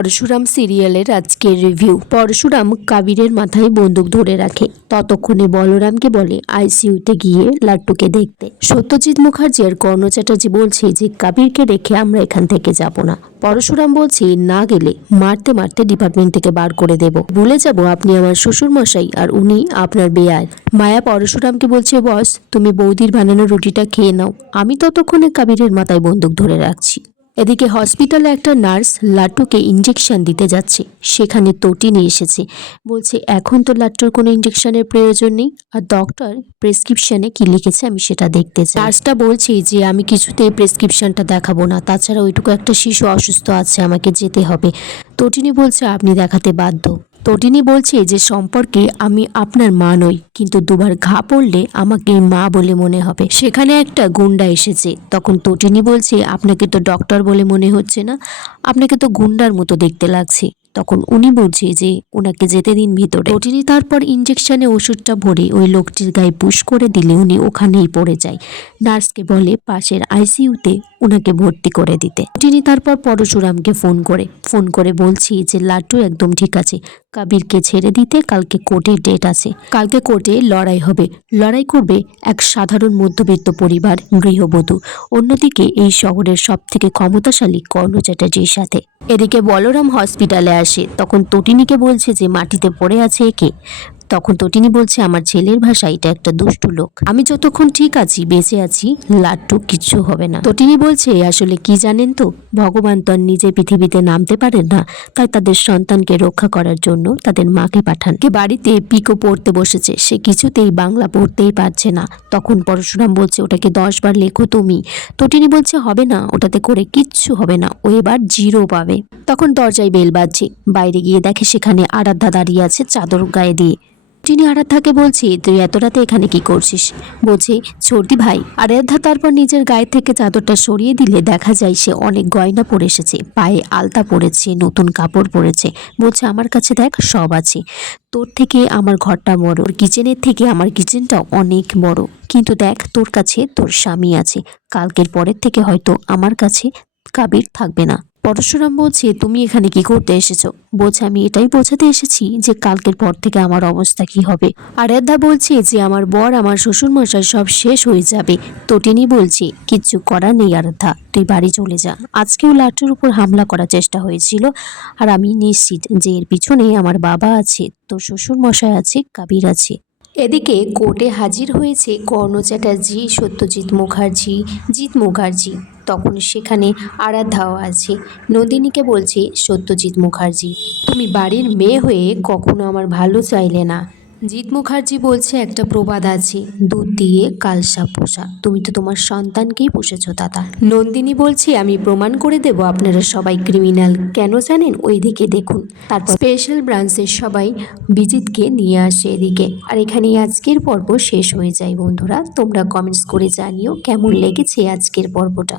পরশুরাম সিরিয়ালের আজকের রিভিউ। পরশুরাম কাবিরের মাথায় বন্দুক ধরে রাখে। ততক্ষণে বলরামকে বলে আইসিইউতে গিয়ে লাট্টুকে দেখতে। সত্যজিৎ মুখার্জি আর কর্ণ চ্যাটার্জি বলছে যে কাবিরকে রেখে আমরা এখান থেকে যাব না। পরশুরাম বলছে না গেলে মারতে মারতে ডিপার্টমেন্ট থেকে বার করে দেব, ভুলে যাব আপনি আমার শ্বশুর মশাই আর উনি আপনার বেয়ার। মায়া পরশুরামকে বলছে বস তুমি বৌদির বানানো রুটিটা খেয়ে নাও, আমি ততক্ষণে কাবিরের মাথায় বন্দুক ধরে রাখছি। এদিকে হসপিটালে একটা নার্স লাট্টুকে ইঞ্জেকশন দিতে যাচ্ছে, সেখানে তটিনী এসেছে। বলছে এখন তো লাট্টুর কোনো ইঞ্জেকশনের প্রয়োজন নেই, আর ডক্টর প্রেসক্রিপশনে কি লিখেছে আমি সেটা দেখতে চাই। নার্সটা বলছে যে আমি কিছুতেই প্রেসক্রিপশনটা দেখাবো না, তাছাড়া ওইটুকু একটা শিশু অসুস্থ আছে, আমাকে যেতে হবে। তটিনী বলছে আপনি দেখাতে বাধ্য। তটিনী বলছে যে সম্পর্কে আমি আপনার মা নই, কিন্তু দুবার ঘা পড়লে আমাকে মা বলে মনে হবে। সেখানে একটা গুন্ডা এসেছে, তখন তটিনী বলছে আপনাকে তো ডক্টর বলে মনে হচ্ছে না, আপনাকে তো গুন্ডার মতো দেখতে লাগছে। তখন উনি বলছে যে ওনাকে যেতে দিন ভিতরে। তটিনী তারপর ইঞ্জেকশনে ওষুধটা ভরে ওই লোকটির গায়ে পুশ করে দিলে উনি ওখানেই পড়ে যায়। নার্সকে বলে পাশের আইসিইউতে ওনাকে ভর্তি করে দিতে। তটিনী তারপর পরশুরামকে ফোন করে বলছি যে লাট্টু একদম ঠিক আছে, কাবিরকে ছেড়ে দিতে কালকে কোর্টে ডেট আছে, কালকে কোর্টে লড়াই হবে, লড়াই করবে এক সাধারণ মধ্যবিত্ত পরিবার গৃহবধূ, অন্যদিকে এই শহরের সব থেকে ক্ষমতাশালী কর্ণ চ্যাটার্জির সাথে। এদিকে বলরাম হসপিটালে আসে, তখন তটিনীকে বলছে যে মাটিতে পড়ে আছে একে। তখন তটিনী বলছে আমার ছেলের ভাষায় এটা একটা দুষ্টু লোক, আমি যতক্ষণ ঠিক আছি বেঁচে আছি লাট্টু কিচ্ছু হবে না। তটিনী বলছে আসলে কি জানেন তো, ভগবান তো আর নিজে পৃথিবীতে নামতে পারেন না, তাই তাদের সন্তানকে রক্ষা করার জন্য তাদের মাকে পাঠান। কে বাড়িতে পিকো পড়তে বসেছে, সে কিছুতেই বাংলা পড়তেই পারছে না। তখন পরশুরাম বলছে ওটাকে 10 বার লেখো তুমি। তটিনী বলছে হবে না, ওটাতে করে কিচ্ছু হবে না, ও এবার 0 পাবে। তখন দরজায় বেল বাজছে, বাইরে গিয়ে দেখে সেখানে আরাধ্যা দাঁড়িয়ে আছে চাদর গায়ে দিয়ে। তিনি আরাধ্যাকে বলছি তুই এত রাতে এখানে কি করছিস? বলছে ছোটি ভাই। আরাধ্যা তারপর নিজের গায়ে থেকে চাদরটা সরিয়ে দিলে দেখা যায় সে অনেক গয়না পরে এসেছে, পায়ে আলতা পরেছে, নতুন কাপড় পরেছে। বলছে আমার কাছে দেখ সব আছে, তোর থেকে আমার ঘরটা বড়, ওর কিচেনের থেকে আমার কিচেনটা অনেক বড়, কিন্তু দেখ তোর কাছে তোর স্বামী আছে, কালকের পরের থেকে হয়তো আমার কাছে কাবির থাকবে না। পরশুরাম বলছে তুমি এখানে কি করতে এসেছো? বলছে আমি এটাই বোঝাতে এসেছি যে কালকের পর থেকে আমার অবস্থা কি হবে। আরাধ্যা বলছে যে আমার বর আমার শ্বশুর মশাই সব শেষ হয়ে যাবে। তটিনী বলছে কিচ্ছু করার নেই আরাধ্যা, তুই বাড়ি চলে যা। আজকেও লাট্টুর উপর হামলা করার চেষ্টা হয়েছিল, আর আমি নিশ্চিত যে এর পিছনে আমার বাবা আছে, তোর শ্বশুর মশাই আছে, কাবির আছে। এদিকে কোর্টে হাজির হয়েছে কর্ণ চ্যাটার্জি, সত্যজিৎ মুখার্জি, জিৎ মুখার্জি। তখন সেখানে আরাধ্যাও আছে। নন্দিনীকে বলছে সত্যজিৎ মুখার্জি তুমি বাড়ির মেয়ে হয়ে কখনো আমার ভালো চাইলে না। জিৎ মুখার্জি বলছে একটা প্রবাদ আছে, দুধ দিয়ে কালসা পোষা, তুমি তো তোমার সন্তানকেই পুষেছো দাদা। নন্দিনী বলছে আমি প্রমাণ করে দেব আপনারা সবাই ক্রিমিনাল, কেন জানেন ওইদিকে দেখুন। তারপর স্পেশাল ব্রাঞ্চের সবাই বিজিতকে নিয়ে আসে এদিকে। আর এখানেই আজকের পর্ব শেষ হয়ে যায় বন্ধুরা, তোমরা কমেন্টস করে জানিও কেমন লেগেছে আজকের পর্বটা।